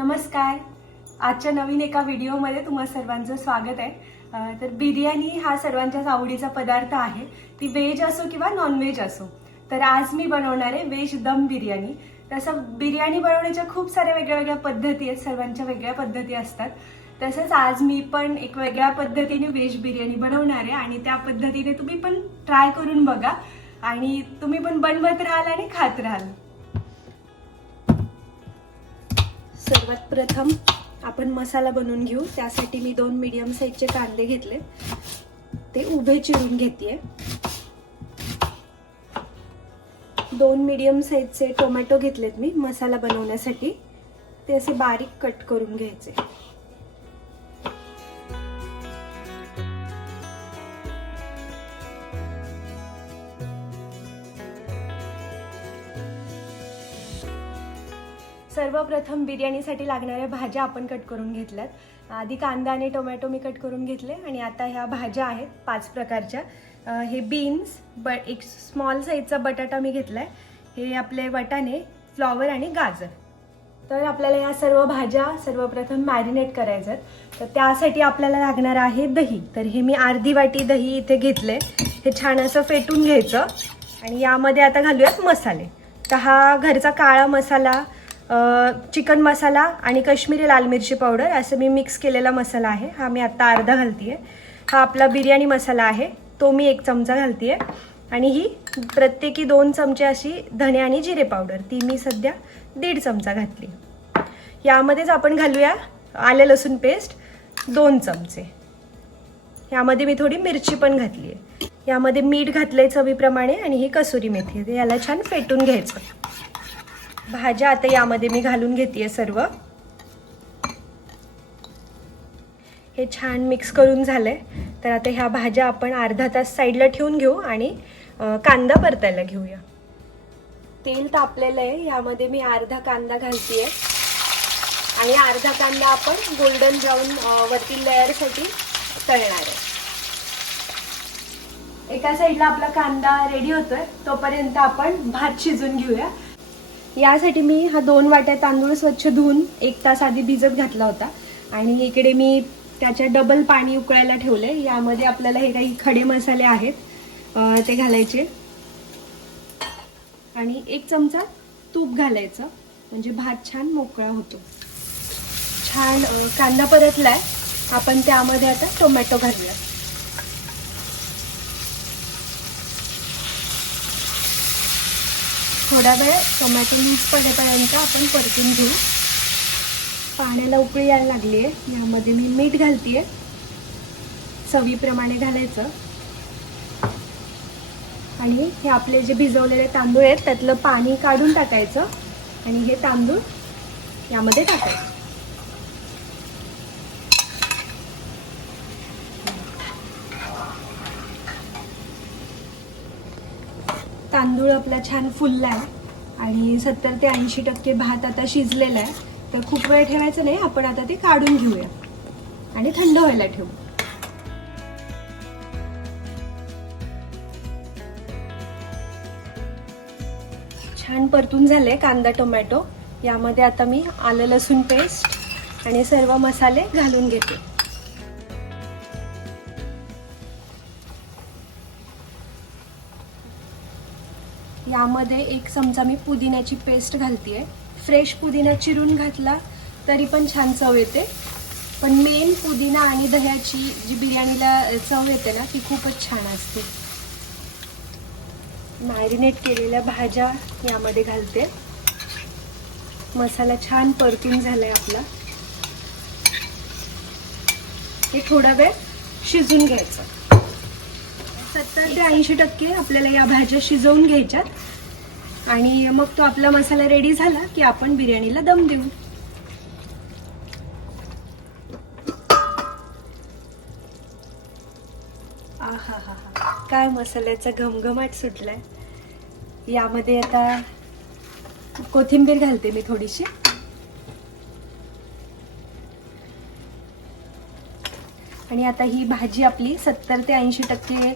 नमस्कार. आजच्या नवीन एका व्हिडिओमध्ये तुम्हा सर्वांचं स्वागत आहे. तर बिर्याणी हा सर्वांच्याच आवडीचा पदार्थ आहे, ती व्हेज असो किंवा नॉन व्हेज असो. तर आज मी बनवणार आहे व्हेज दम बिर्याणी. तसं बिर्याणी बनवण्याच्या खूप साऱ्या वेगळ्या पद्धती आहेत, सर्वांच्या वेगळ्या पद्धती असतात. तसंच आज मी पण एक वेगळ्या पद्धतीने व्हेज बिर्याणी बनवणार आहे आणि त्या पद्धतीने तुम्ही पण ट्राय करून बघा आणि तुम्ही पण बनवत राहाल आणि खात राहाल. सर्वात प्रथम आपण मसाला बनवून घेऊ. त्यासाठी मी 2 मीडियम साईजचे कांदे घेतले, ते उभे चिरून घेतेय. 2 मीडियम साईजचे टोमॅटो घेतलेत मी मसाला बनवण्यासाठी, ते असे बारीक कट करून घ्यायचे. सर्वप्रथम बिर्याणीसाठी लागणाऱ्या भाज्या आपण कट करून घेतल्यात. आधी कांदा आणि टोमॅटो मी कट करून घेतले आणि आता ह्या भाज्या आहेत 5 प्रकारच्या. हे बीन्स, एक स्मॉल साईजचा बटाटा मी घेतलाय, हे आपले वाटाणे, फ्लॉवर आणि गाजर. तर आपल्याला या सर्व भाज्या सर्वप्रथम मॅरिनेट करायच्यात. तर त्यासाठी आपल्याला लागणार आहे दही. तर हे मी अर्धी वाटी दही इथे घेतले, हे छान असं फेटून घ्यायचं आणि यामध्ये आता घालूयात मसाले. तर हा घरचा काळा मसाला, चिकन मसाला आणि काश्मीरी लाल मिरची पावडर असं मी मिक्स केलेला मसाला आहे, हा मी आता अर्धा घालतीये. हा आपला बिर्याणी मसाला आहे, तो मी 1 चमचा घालतीये. आणि ही प्रत्येकी 2 चमचे अशी धणे आणि जिरे पावडर, ती मी सध्या 1.5 चमचा घातली. यामध्येच आपण घालूया आले लसूण पेस्ट 2 चमचे. यामध्ये मी थोडी मिरची पण घातली आहे. यामध्ये मीठ घातलंय चवीप्रमाणे आणि ही कसुरी मेथी, याला छान फेटून घ्यायचं. भाज्या आता यामध्ये मी घालून घेतेय सर्व. हे छान मिक्स करून झालंय. तर आता ह्या भाज्या आपण अर्धा तास साईडला ठेवून घेऊ आणि कांदा परतायला घेऊया. तेल तापलेलं आहे, यामध्ये मी अर्धा कांदा घालतेय आणि अर्धा कांदा आपण गोल्डन ब्राऊन वरती लेअरसाठी तळणार आहे. एका साईडला आपला कांदा रेडी होतोय, तोपर्यंत आपण भात शिजून घेऊया. यासाठी मी हा 2 वाट्या तांदूळ स्वच्छ धुवून 1 तास आधी भिजत घातला होता आणि इकडे मी त्याच्या डबल पाणी उकळायला ठेवले. यामध्ये आपल्याला हे काही खडे मसाले आहेत ते घालायचे आणि 1 चमचा तूप घालायचं, म्हणजे भात छान मोकळा होतो. छान कांदा परतलाय, आपण त्यामध्ये आता टोमॅटो घालूया. थोडा वेळ टोमॅटो लूज पडेपर्यंत आपण परतून घेऊ. पाण्याला उकळी यायला लागली आहे, यामध्ये मी मीठ घालतीये, चवीप्रमाणे घालायचं. आणि हे आपले जे भिजवलेले तांदूळ आहेत त्यातलं पाणी काढून टाकायचं आणि हे तांदूळ यामध्ये टाकायचं. तांदूळ आपला छान फुलला आहे आणि 70 ते 80% भात आता शिजलेला आहे. तर खूप वेळ ठेवायचं नाही, आपण आता ते काढून घेऊया आणि थंड व्हायला ठेवू. छान परतून झाले कांदा टोमॅटो. यामध्ये आता मी आलं लसूण पेस्ट आणि सर्व मसाले घालून घेते. यामध्ये 1 चमचा मी पुदिन्याची पेस्ट घालतीये. फ्रेश पुदिना चिरून घातला तरी पण छान चव येते, पण मेन पुदिना आणि दह्याची जी बिर्याणीला चव येते ना, ती खूपच छान असते. मॅरिनेट केलेल्या भाज्या यामध्ये घालते. मसाला छान परतून झालाय आपला. हे थोडा वेळ शिजून घ्यायचं. 70 ते 80% आपल्याला या भाज्या शिजवून घ्यायच्यात आणि मग तो आपला मसाला रेडी झाला की आपण बिर्याणीला दम देऊ. आहा, काय मसाल्याचा घमघमाट सुटलाय. यामध्ये आता कोथिंबीर घालते मी थोडीशी. आणि आता ही भाजी आपली 70 ते 80%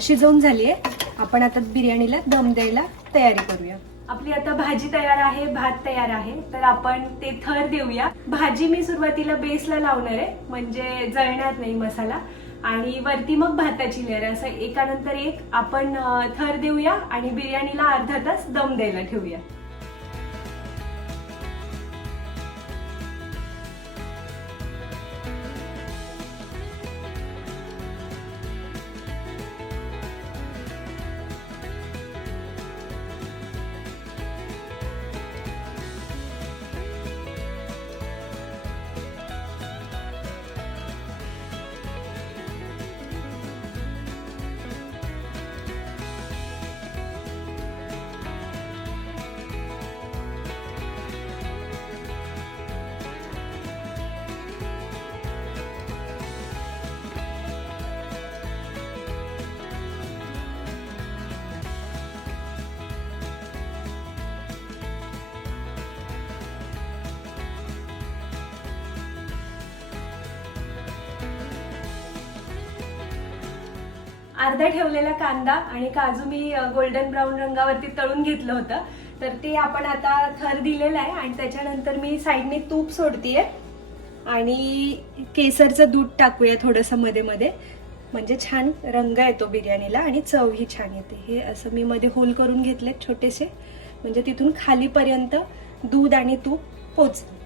शिजवून झाली आहे. आपण आता बिर्याणीला दम द्यायला तयारी करूया. आपली आता भाजी तयार आहे, भात तयार आहे. तर आपण ते थर देऊया. भाजी मी सुरुवातीला बेसला लावणार आहे, म्हणजे जळणार नाही मसाला. आणि वरती मग भाताची लेअर, असं एकानंतर एक आपण थर देऊया आणि बिर्याणीला अर्धा तास दम द्यायला ठेवूया. अर्धा ठेवलेला कांदा आणि काजू मी गोल्डन ब्राऊन रंगावरती तळून घेतलं होतं. तर ते आपण आता थर दिलेला आहे आणि त्याच्यानंतर मी साईडने तूप सोडतीये आणि केसरचं दूध टाकूया थोडंसं मध्ये मध्ये, म्हणजे छान रंग येतो बिर्याणीला आणि चवही छान येते. हे असं मी मध्ये होल करून घेतले छोटेसे, म्हणजे तिथून खालीपर्यंत दूध आणि तूप पोचतं.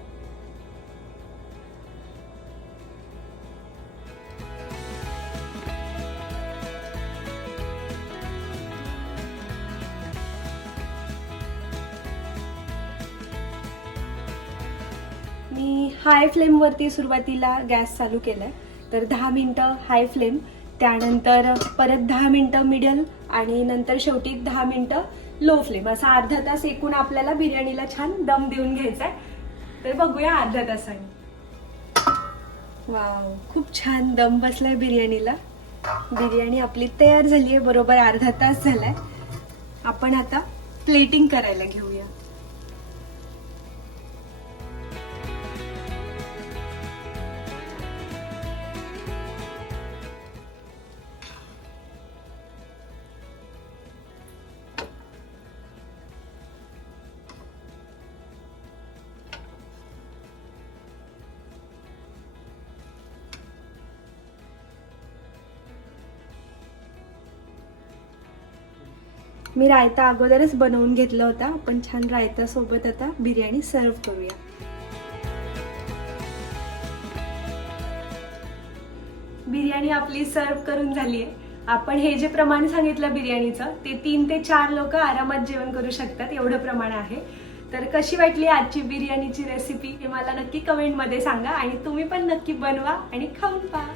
मी हाय फ्लेमवरती सुरुवातीला गॅस चालू केलाय. तर 10 मिनिटं हाय फ्लेम, त्यानंतर परत 10 मिनिटं मिडल आणि नंतर शेवटी 10 मिनिटं लो फ्लेम, असा अर्धा तास एकूण आपल्याला बिर्याणीला छान दम देऊन घ्यायचा आहे. तर बघूया अर्धा तासाने. वाव, खूप छान दम बसलाय बिर्याणीला. बिर्याणी आपली तयार झाली आहे, बरोबर अर्धा तास झालाय. आपण आता प्लेटिंग करायला घेऊया. मी रायता अगोदरच बनवून घेतला होता. आपण छान रायता सोबत आता बिर्याणी सर्व करूया. बिर्याणी आपली सर्व करून झाली आहे. आपण हे जे प्रमाण सांगितलं बिर्याणीचं, ते 3 ते 4 लोक आरामात जेवण करू शकतात, एवढं प्रमाण आहे. तर कशी वाटली आजची बिर्याणीची रेसिपी हे मला नक्की कमेंटमध्ये सांगा आणि तुम्ही पण नक्की बनवा आणि खाऊन पहा.